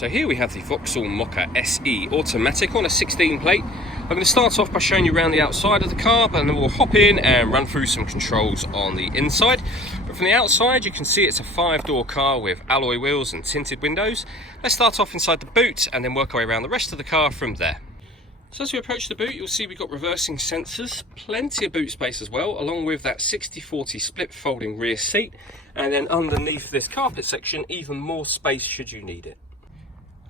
So here we have the Vauxhall Mokka SE automatic on a 16 plate. I'm going to start off by showing you around the outside of the car, but then we'll hop in and run through some controls on the inside. But from the outside you can see it's a 5-door car with alloy wheels and tinted windows. Let's start off inside the boot and then work our way around the rest of the car from there. So as we approach the boot, you'll see we've got reversing sensors, plenty of boot space as well, along with that 60/40 split folding rear seat, and then underneath this carpet section even more space should you need it.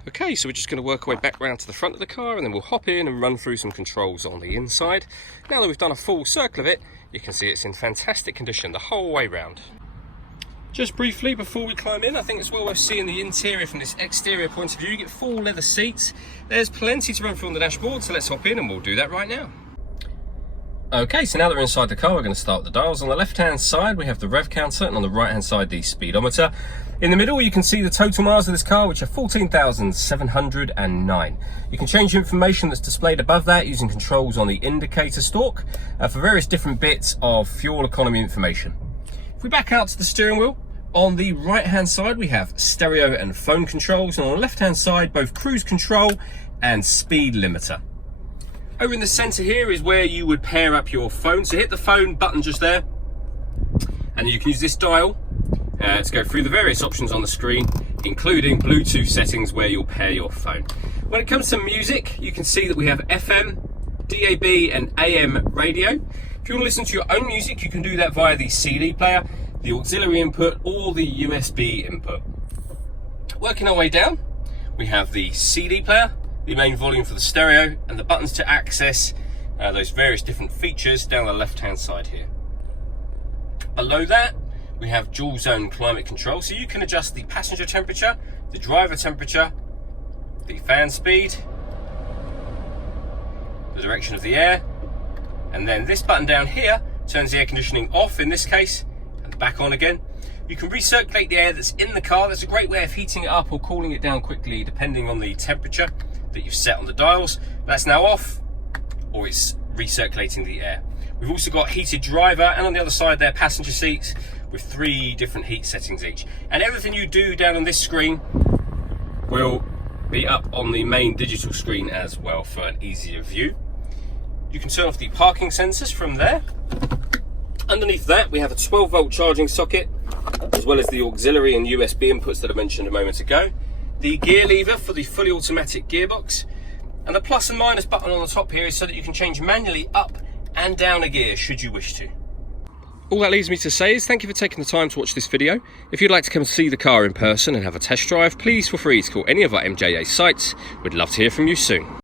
Okay, so we're just going to work our way back round to the front of the car and then we'll hop in and run through some controls on the inside. Now that we've done a full circle of it, you can see it's in fantastic condition the whole way round. Just briefly before we climb in, I think it's well worth seeing the interior from this exterior point of view. You get full leather seats. There's plenty to run through on the dashboard, so let's hop in and we'll do that right now. Okay, so now that we're inside the car, we're going to start the dials. On the left-hand side, we have the Rev Counter, and on the right-hand side, the speedometer. In the middle, you can see the total miles of this car, which are 14,709. You can change the information that's displayed above that using controls on the indicator stalk for various different bits of fuel economy information. If we back out to the steering wheel, on the right-hand side, we have stereo and phone controls, and on the left-hand side, both cruise control and speed limiter. Over in the center here is where you would pair up your phone. So hit the phone button just there, and you can use this dial to go through the various options on the screen, including Bluetooth settings where you'll pair your phone. When it comes to music, you can see that we have FM, DAB and AM radio. If you want to listen to your own music, you can do that via the CD player, the auxiliary input or the USB input. Working our way down, we have the CD player, the main volume for the stereo, and the buttons to access those various different features down the left hand side here. Below that we have dual zone climate control, so you can adjust the passenger temperature, the driver temperature, the fan speed, the direction of the air, and then this button down here turns the air conditioning off in this case and back on again. You can recirculate the air that's in the car. That's a great way of heating it up or cooling it down quickly depending on the temperature that you've set on the dials. That's now off, or it's recirculating the air. We've also got heated driver, and on the other side there, passenger seats with 3 different heat settings each. And everything you do down on this screen will be up on the main digital screen as well for an easier view. You can turn off the parking sensors from there. Underneath that, we have a 12-volt charging socket, as well as the auxiliary and USB inputs that I mentioned a moment ago. The gear lever for the fully automatic gearbox, and the plus and minus button on the top here is so that you can change manually up and down a gear should you wish to. All that leaves me to say is thank you for taking the time to watch this video. If you'd like to come see the car in person and have a test drive, please feel free to call any of our MJA sites. We'd love to hear from you soon.